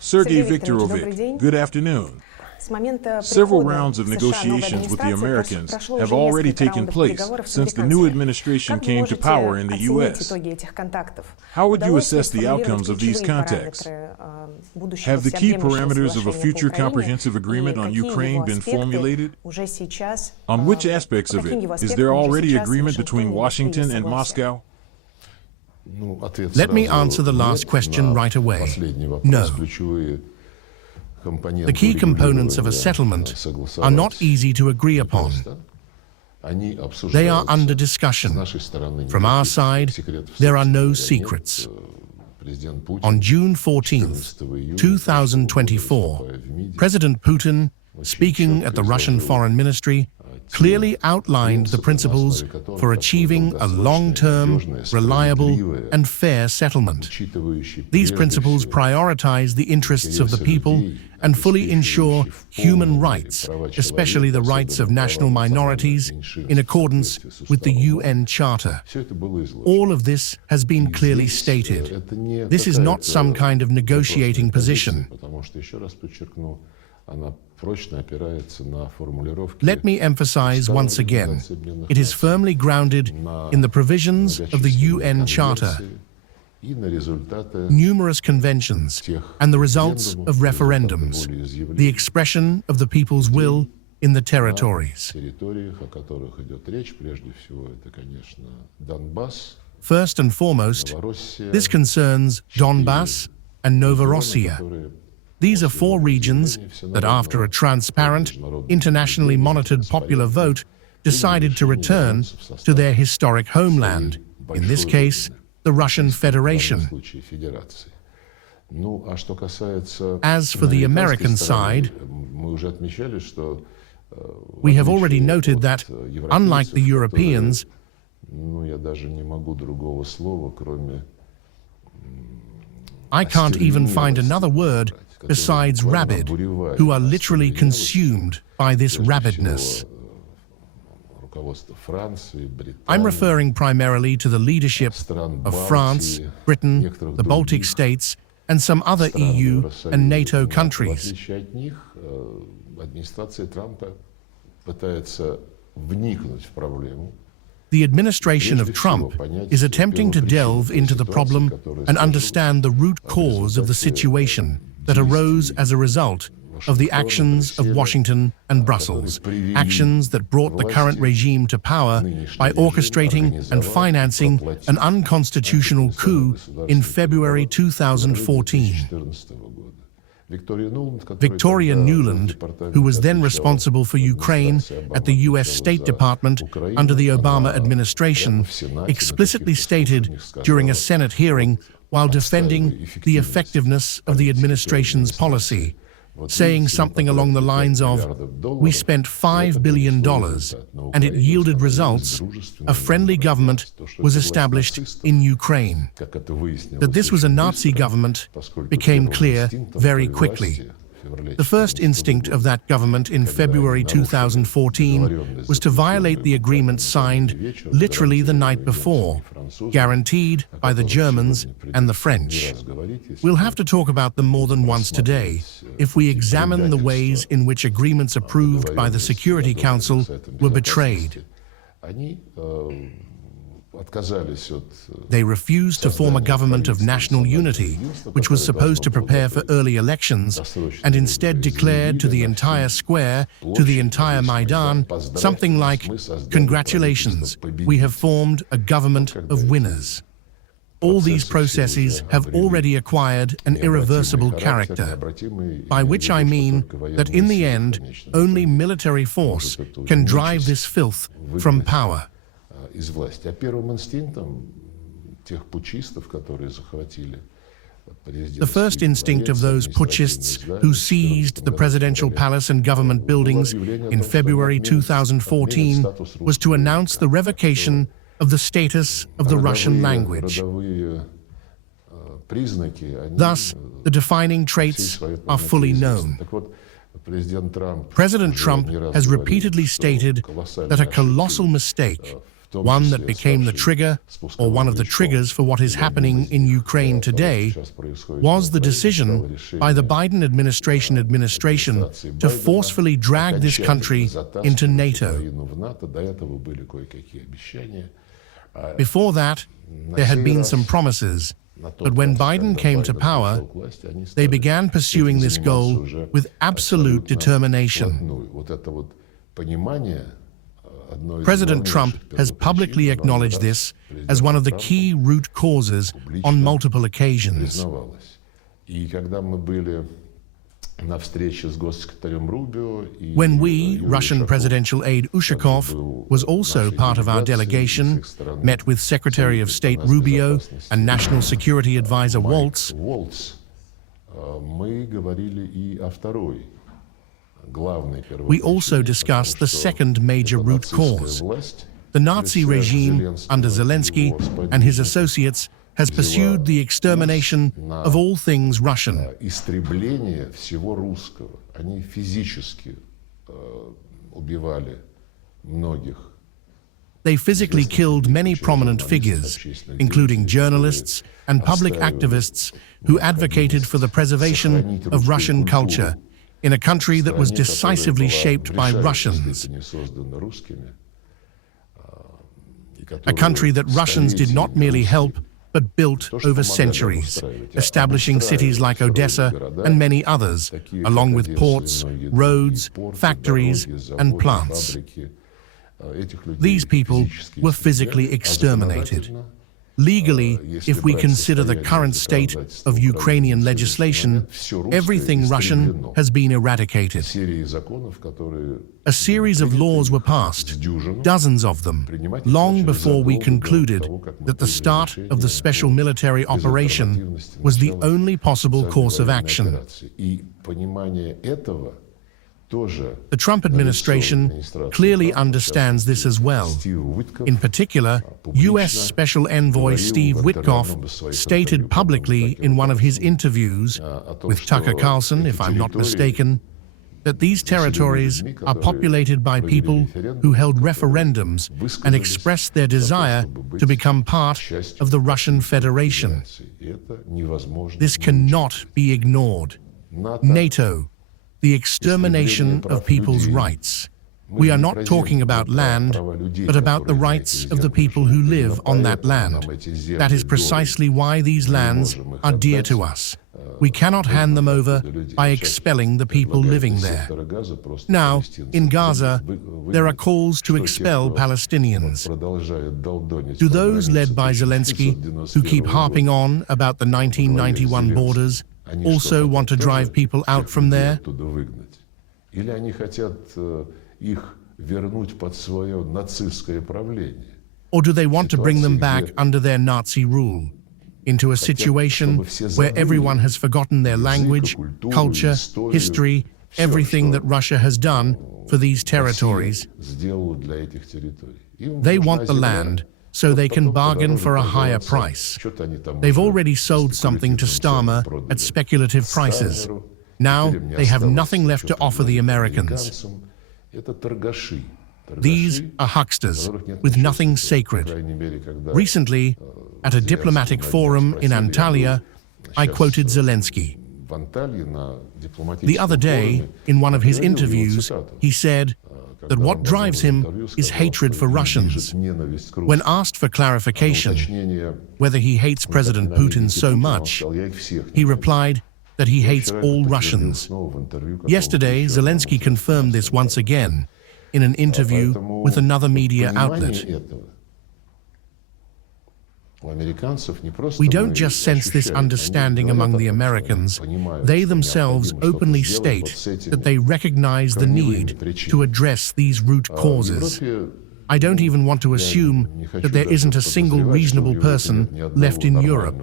Sergey Viktorovich, good afternoon. Several rounds of negotiations with the Americans have already taken place since the new administration came to power in the U.S. How would you assess the outcomes of these contacts? Have the key parameters of a future comprehensive agreement on Ukraine been formulated? On which aspects of it is there already agreement between Washington and Moscow? Let me answer the last question right away. No. The key components of a settlement are not easy to agree upon. They are under discussion. From our side, there are no secrets. On June 14, 2024, President Putin, speaking at the Russian Foreign Ministry, clearly outlined the principles for achieving a long-term, reliable, and fair settlement. These principles prioritize the interests of the people and fully ensure human rights, especially the rights of national minorities, in accordance with the UN Charter. All of this has been clearly stated. This is not some kind of negotiating position. Let me emphasize once again, it is firmly grounded in the provisions of the UN Charter, numerous conventions, and the results of referendums, the expression of the people's will in the territories. First and foremost, this concerns Donbass and Novorossiya. These are four regions that, after a transparent, internationally monitored popular vote, decided to return to their historic homeland, in this case, the Russian Federation. As for the American side, we have already noted that, unlike the Europeans, I can't even find another word besides rabid, who are literally consumed by this rabidness. I'm referring primarily to the leadership of France, Britain, the Baltic states, and some other EU and NATO countries. The administration of Trump is attempting to delve into the problem and understand the root cause of the situation that arose as a result of the actions of Washington and Brussels, actions that brought the current regime to power by orchestrating and financing an unconstitutional coup in February 2014. Victoria Nuland, who was then responsible for Ukraine at the US State Department under the Obama administration, explicitly stated during a Senate hearing while defending the effectiveness of the administration's policy, saying something along the lines of, "We spent $5 billion and it yielded results. A friendly government was established in Ukraine." That this was a Nazi government became clear very quickly. The first instinct of that government in February 2014 was to violate the agreement signed literally the night before, guaranteed by the Germans and the French. We'll have to talk about them more than once today if we examine the ways in which agreements approved by the Security Council were betrayed. They refused to form a government of national unity, which was supposed to prepare for early elections, and instead declared to the entire square, to the entire Maidan, something like, "Congratulations, we have formed a government of winners." All these processes have already acquired an irreversible character, by which I mean that in the end, only military force can drive this filth from power. The first instinct of those putschists who seized the presidential palace and government buildings in February 2014 was to announce the revocation of the status of the Russian language. Thus, the defining traits are fully known. President Trump has repeatedly stated that a colossal mistake, one that became the trigger, or one of the triggers for what is happening in Ukraine today, was the decision by the Biden administration to forcefully drag this country into NATO. Before that, there had been some promises, but when Biden came to power, they began pursuing this goal with absolute determination. President Trump has publicly acknowledged this as one of the key root causes on multiple occasions. When we, Russian presidential aide Ushakov, was also part of our delegation, met with Secretary of State Rubio and National Security Advisor Waltz, we also discussed the second major root cause. The Nazi regime under Zelensky and his associates has pursued the extermination of all things Russian. They physically killed many prominent figures, including journalists and public activists who advocated for the preservation of Russian culture in a country that was decisively shaped by Russians. A country that Russians did not merely help, but built over centuries, establishing cities like Odessa and many others, along with ports, roads, factories, and plants. These people were physically exterminated. Legally, if we consider the current state of Ukrainian legislation, everything Russian has been eradicated. A series of laws were passed, dozens of them, long before we concluded that the start of the special military operation was the only possible course of action. The Trump administration clearly understands this as well. In particular, U.S. Special Envoy Steve Witkoff stated publicly in one of his interviews with Tucker Carlson, if I'm not mistaken, that these territories are populated by people who held referendums and expressed their desire to become part of the Russian Federation. This cannot be ignored. NATO, the extermination of people's rights. We are not talking about land, but about the rights of the people who live on that land. That is precisely why these lands are dear to us. We cannot hand them over by expelling the people living there. Now, in Gaza, there are calls to expel Palestinians. Do those led by Zelensky, who keep harping on about the 1991 borders, also want to drive people out from there? Or do they want to bring them back under their Nazi rule, into a situation where everyone has forgotten their language, culture, history, everything that Russia has done for these territories? They want the land so they can bargain for a higher price. They've already sold something to Starmer at speculative prices. Now they have nothing left to offer the Americans. These are hucksters with nothing sacred. Recently, at a diplomatic forum in Antalya, I quoted Zelensky. The other day, in one of his interviews, he said that what drives him is hatred for Russians. When asked for clarification, whether he hates President Putin so much, he replied that he hates all Russians. Yesterday, Zelensky confirmed this once again in an interview with another media outlet. We don't just sense this understanding among the Americans. They themselves openly state that they recognize the need to address these root causes. I don't even want to assume that there isn't a single reasonable person left in Europe.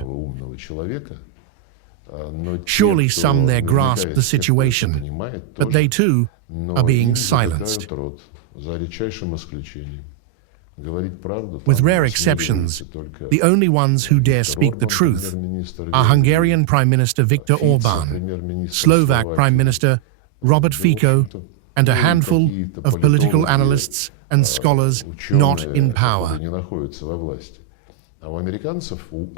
Surely some there grasp the situation, but they too are being silenced. With rare exceptions, the only ones who dare speak the truth are Hungarian Prime Minister Viktor Orbán, Slovak Prime Minister Robert Fico, and a handful of political analysts and scholars not in power.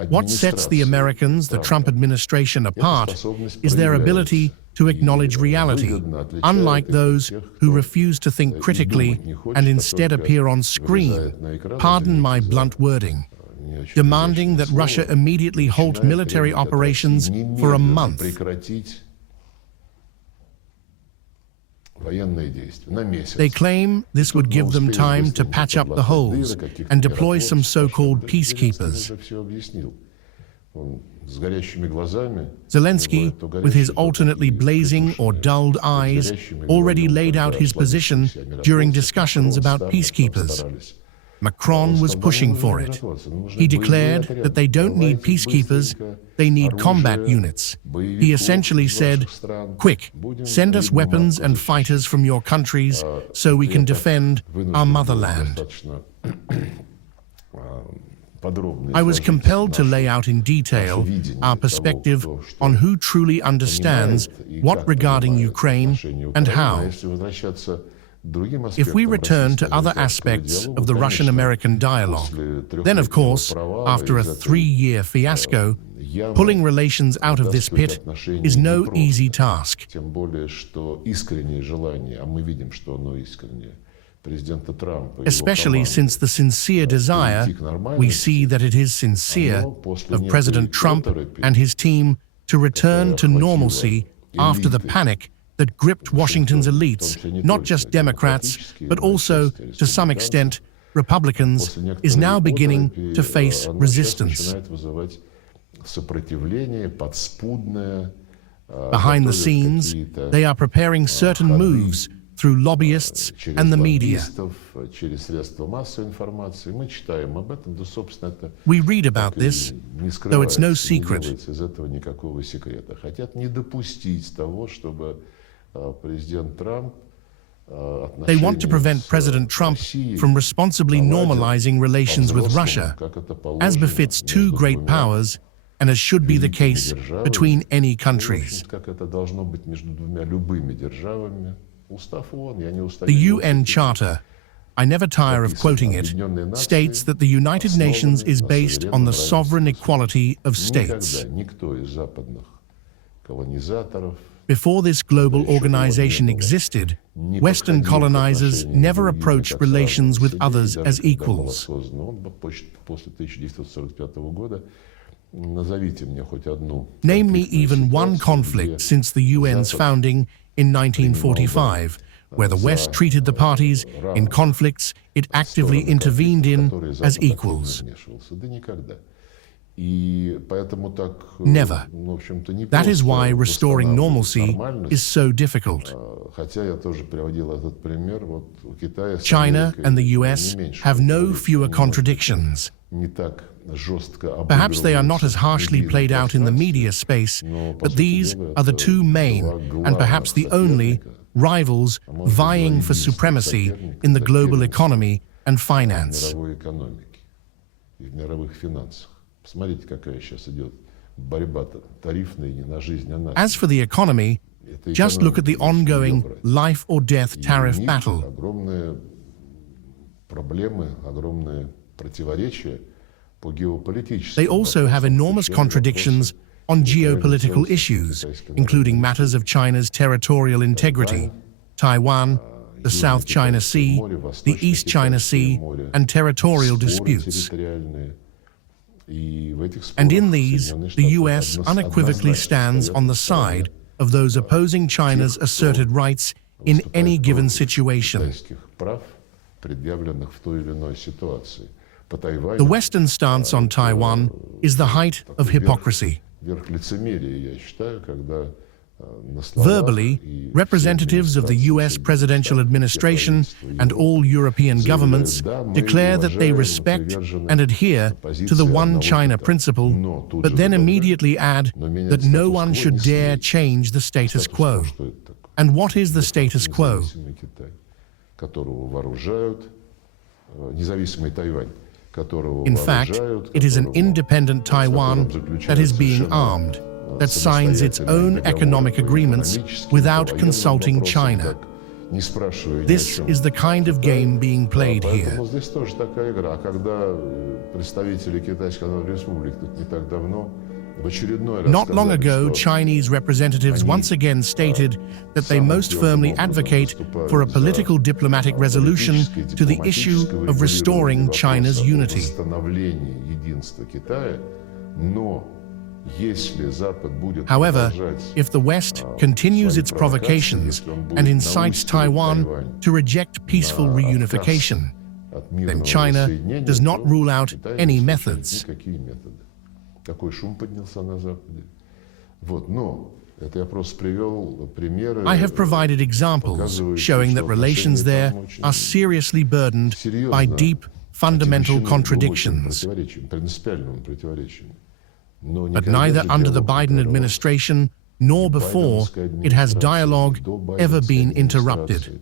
What sets the Americans, the Trump administration, apart is their ability to acknowledge reality, unlike those who refuse to think critically and instead appear on screen, pardon my blunt wording, demanding that Russia immediately halt military operations for a month. They claim this would give them time to patch up the holes and deploy some so-called peacekeepers. Zelensky, with his alternately blazing or dulled eyes, already laid out his position during discussions about peacekeepers. Macron was pushing for it. He declared that they don't need peacekeepers, they need combat units. He essentially said, "Quick, send us weapons and fighters from your countries so we can defend our motherland." I was compelled to lay out in detail our perspective on who truly understands what regarding Ukraine and how. If we return to other aspects of the Russian-American dialogue, then of course, after a 3-year fiasco, pulling relations out of this pit is no easy task. Especially since the sincere desire, we see that it is sincere, of President Trump and his team to return to normalcy after the panic that gripped Washington's elites, not just Democrats, but also, to some extent, Republicans, is now beginning to face resistance. Behind the scenes, they are preparing certain moves through lobbyists and the media. We read about this, though it's no secret. They want to prevent President Trump from responsibly normalizing relations with Russia, as befits two great powers and as should be the case between any countries. The UN Charter, I never tire of quoting it, states that the United Nations is based on the sovereign equality of states. Before this global organization existed, Western colonizers never approached relations with others as equals. Name me even one conflict since the UN's founding in 1945, where the West treated the parties in conflicts it actively intervened in as equals. Never. That is why restoring normalcy is so difficult. China and the US have no fewer contradictions. Perhaps they are not as harshly played out in the media space, but these are the two main, and perhaps the only, rivals vying for supremacy in the global economy and finance. As for the economy, just look at the ongoing life or death tariff battle. They also have enormous contradictions on geopolitical issues, including matters of China's territorial integrity, Taiwan, the South China Sea, the East China Sea, and territorial disputes. And in these, the US unequivocally stands on the side of those opposing China's asserted rights in any given situation. The Western stance on Taiwan is the height of hypocrisy. Verbally, representatives of the US presidential administration and all European governments declare that they respect and adhere to the One China principle, but then immediately add that no one should dare change the status quo. And what is the status quo? In fact, it is an independent Taiwan that is being armed, that signs its own economic agreements without consulting China. This is the kind of game being played here. Здесь тоже такая игра. А когда представители Китайской Народной Республики тут не так давно в очередной раз Not long сказали, ago, что Chinese representatives once again stated that they most firmly advocate for a political diplomatic resolution to the issue of restoring China's unity. восстановление единства Китая, но если Запад будет However, продолжать if the West continues its provocations and incites Taiwan to reject peaceful reunification, then China does not rule out any methods. Никакие методы. Такой шум поднялся на Западе. Вот, но это я просто привел примеры. I have provided examples showing that relations there are seriously burdened by deep, fundamental contradictions. Принципиальным противоречием. But neither under the Biden administration nor before it has dialogue ever been interrupted.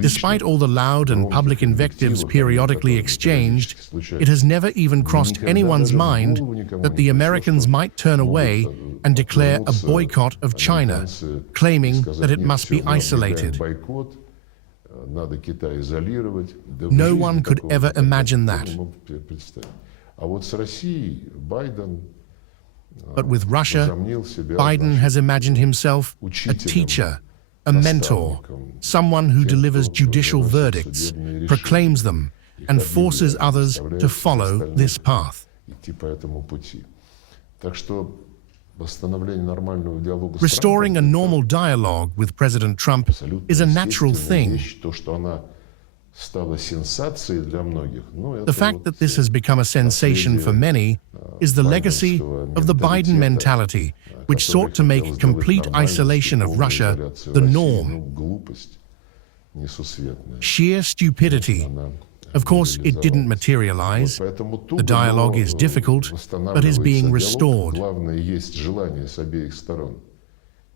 Despite all the loud and public invectives periodically exchanged, it has never even crossed anyone's mind that the Americans might turn away and declare a boycott of China, claiming that it must be isolated. No one could ever imagine that. But with Russia, Biden has imagined himself a teacher, a mentor, someone who delivers judicial verdicts, proclaims them, and forces others to follow this path. Restoring a normal dialogue with President Trump is a natural thing. The fact that this has become a sensation for many is the legacy of the Biden mentality, which sought to make complete isolation of Russia the norm. Sheer stupidity. Of course, it didn't materialize. The dialogue is difficult, but is being restored.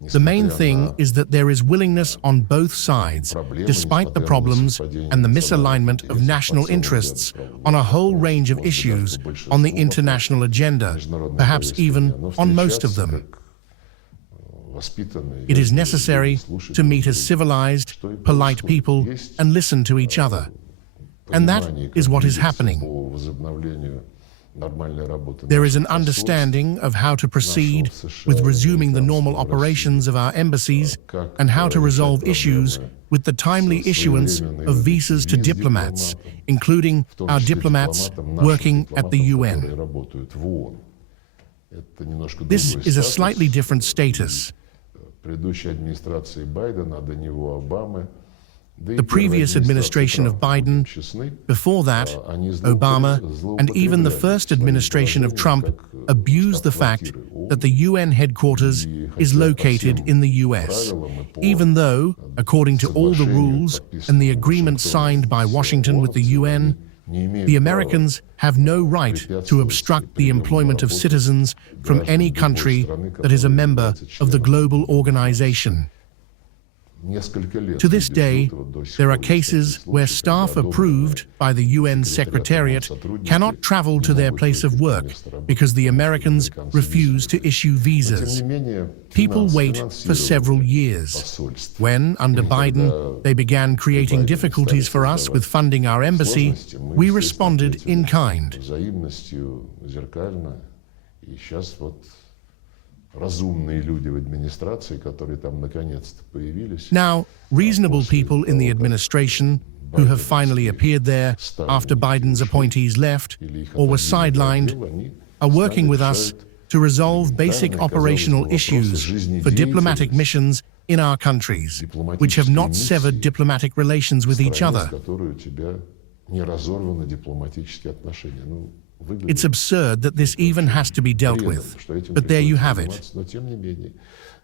The main thing is that there is willingness on both sides, despite the problems and the misalignment of national interests on a whole range of issues on the international agenda, perhaps even on most of them. It is necessary to meet as civilized, polite people and listen to each other. And that is what is happening. There is an understanding of how to proceed with resuming the normal operations of our embassies and how to resolve issues with the timely issuance of visas to diplomats, including our diplomats working at the UN. This is a slightly different status. The previous administration of Biden, before that, Obama, and even the first administration of Trump abused the fact that the UN headquarters is located in the US, even though, according to all the rules and the agreement signed by Washington with the UN, the Americans have no right to obstruct the employment of citizens from any country that is a member of the global organization. To this day, there are cases where staff approved by the UN Secretariat cannot travel to their place of work because the Americans refuse to issue visas. People wait for several years. When, under Biden, they began creating difficulties for us with funding our embassy, we responded in kind. Now, reasonable people in the administration who have finally appeared there after Biden's appointees left or were sidelined are working with us to resolve basic operational issues for diplomatic missions in our countries, which have not severed diplomatic relations with each other. It's absurd that this even has to be dealt with, but there you have it.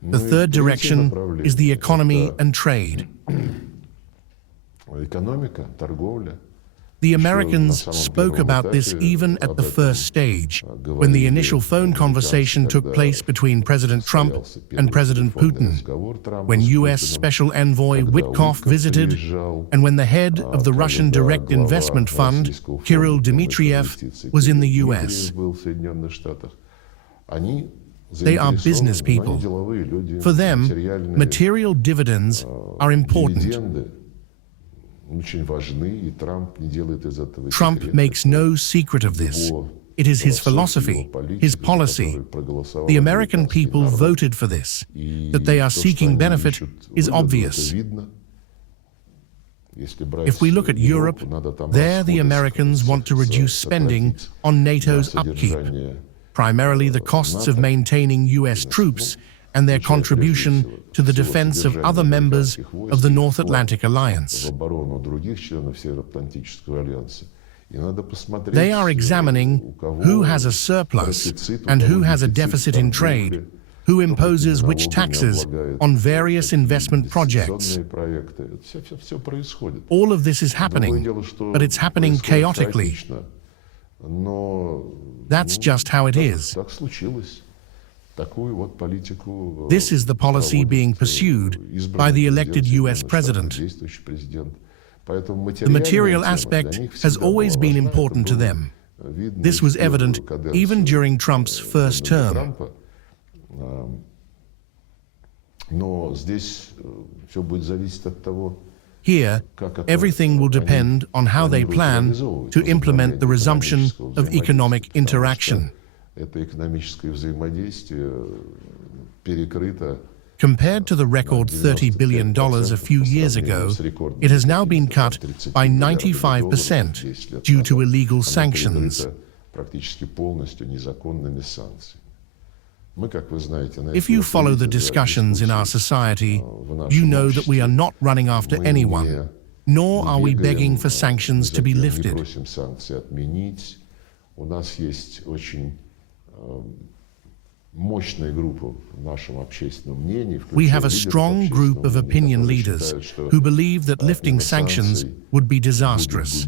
The third direction is the economy and trade. The Americans spoke about this even at the first stage, when the initial phone conversation took place between President Trump and President Putin, when U.S. Special Envoy Witkoff visited, and when the head of the Russian Direct Investment Fund, Kirill Dmitriev, was in the U.S. They are business people. For them, material dividends are important. Trump makes no secret of this. It is his philosophy, his policy. The American people voted for this. That they are seeking benefit is obvious. If we look at Europe, there the Americans want to reduce spending on NATO's upkeep, primarily the costs of maintaining US troops and their contribution to the defense of other members of the North Atlantic Alliance. They are examining who has a surplus and who has a deficit in trade, who imposes which taxes on various investment projects. All of this is happening, but it's happening chaotically. That's just how it is. This is the policy being pursued by the elected US president. The material aspect has always been important to them. This was evident even during Trump's first term. Here, everything will depend on how they plan to implement the resumption of economic interaction. Compared to the record $30 billion a few years ago, it has now been cut by 95% due to illegal sanctions. If you follow the discussions in our society, you know that we are not running after anyone, nor are we begging for sanctions to be lifted. We have a strong group of opinion leaders who believe that lifting sanctions would be disastrous.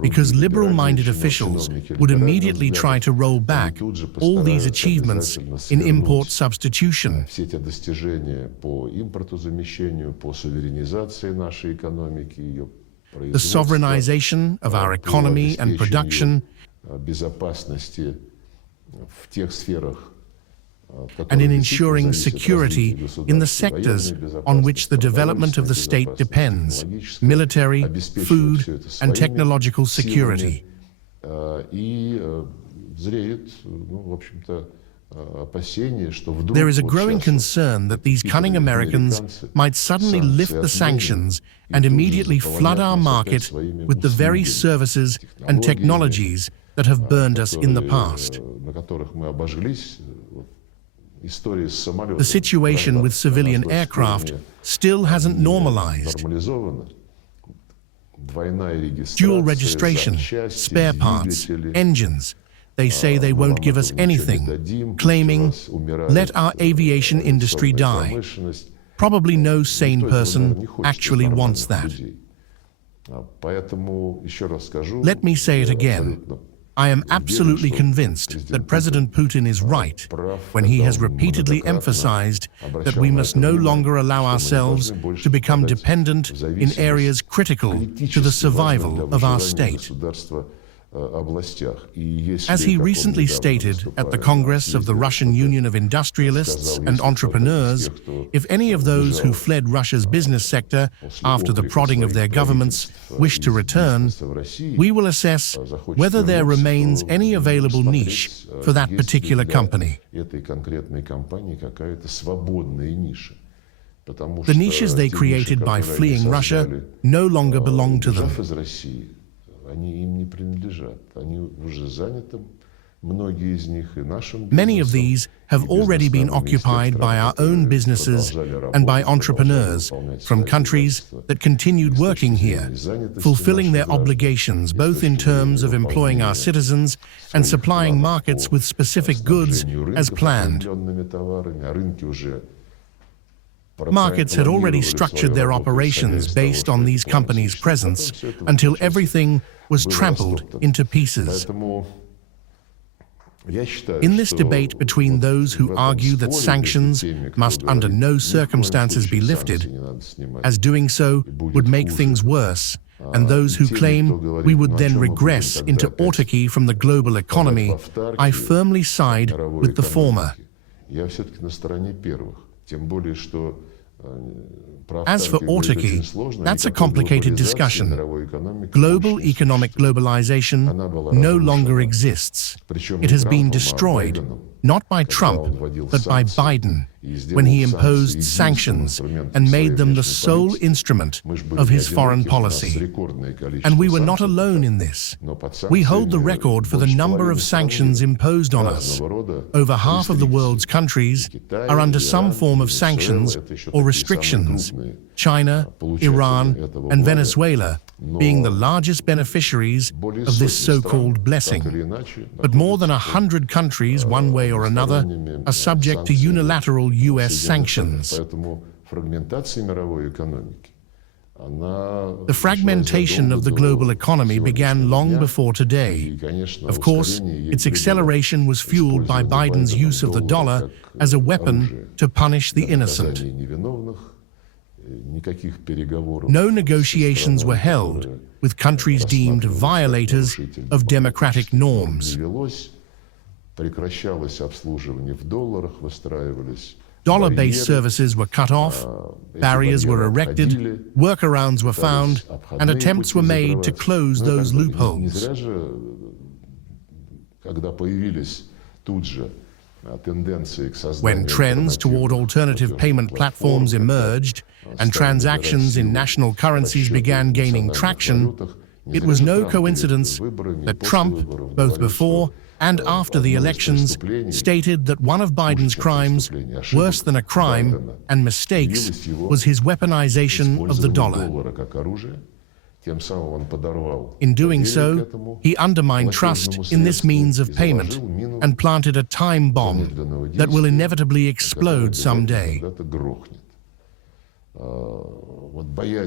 Because liberal-minded officials would immediately try to roll back all these achievements in import substitution. The sovereignization of our economy and production, and in ensuring security in the sectors on which the development of the state depends: military, food, and technological security. There is a growing concern that these cunning Americans might suddenly lift the sanctions and immediately flood our market with the very services and technologies that have burned us in the past. The situation with civilian aircraft still hasn't normalized. Dual registration, spare parts, engines. They say they won't give us anything, claiming, "Let our aviation industry die." Probably no sane person actually wants that. Let me say it again. I am absolutely convinced that President Putin is right when he has repeatedly emphasized that we must no longer allow ourselves to become dependent in areas critical to the survival of our state. As he recently stated at the Congress of the Russian Union of Industrialists and Entrepreneurs, if any of those who fled Russia's business sector after the prodding of their governments wish to return, we will assess whether there remains any available niche for that particular company. The niches they created by fleeing Russia no longer belong to them. Many of these have already been occupied by our own businesses and by entrepreneurs from countries that continued working here, fulfilling their obligations both in terms of employing our citizens and supplying markets with specific goods as planned. Markets had already structured their operations based on these companies' presence until everything was trampled into pieces. In this debate between those who argue that sanctions must under no circumstances be lifted, as doing so would make things worse, and those who claim we would then regress into autarky from the global economy, I firmly side with the former. As for autarky, that's a complicated discussion. Global economic globalization no longer exists. It has been destroyed, not by Trump, but by Biden, when he imposed sanctions and made them the sole instrument of his foreign policy. And we were not alone in this. We hold the record for the number of sanctions imposed on us. Over half of the world's countries are under some form of sanctions or restrictions. China, Iran, and Venezuela being the largest beneficiaries of this so-called blessing. But more than 100 countries, one way or another, are subject to unilateral U.S. sanctions. The fragmentation of the global economy began long before today. Of course, its acceleration was fueled by Biden's use of the dollar as a weapon to punish the innocent. No negotiations were held with countries deemed violators of democratic norms. Dollar-based services were cut off, barriers were erected, workarounds were found, and attempts were made to close those loopholes. When trends toward alternative payment platforms emerged and transactions in national currencies began gaining traction, it was no coincidence that Trump, both before and after the elections, stated that one of Biden's crimes, worse than a crime and mistakes, was his weaponization of the dollar. In doing so, he undermined trust in this means of payment and planted a time bomb that will inevitably explode someday.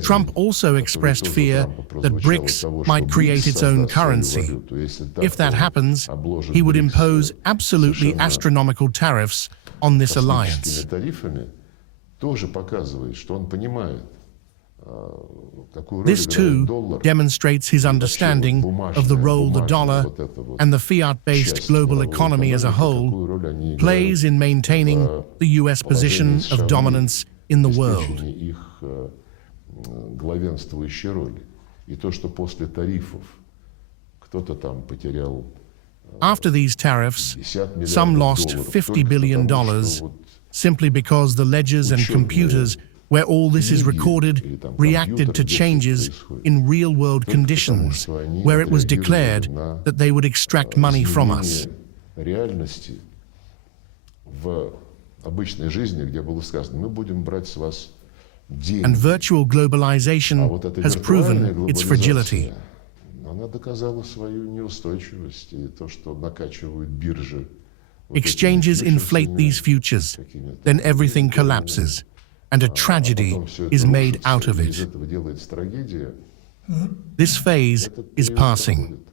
Trump also expressed fear that BRICS might create its own currency. If that happens, he would impose absolutely astronomical tariffs on this alliance. This, too, demonstrates his understanding of the role the dollar and the fiat-based global economy as a whole plays in maintaining the U.S. position of dominance in the world. After these tariffs, some lost $50 billion simply because the ledgers and computers where all this is recorded reacted to changes in real-world conditions, where it was declared that they would extract money from us. And virtual globalization has proven its fragility. Exchanges inflate these futures, then everything collapses, and a tragedy is made out of it. This phase is passing.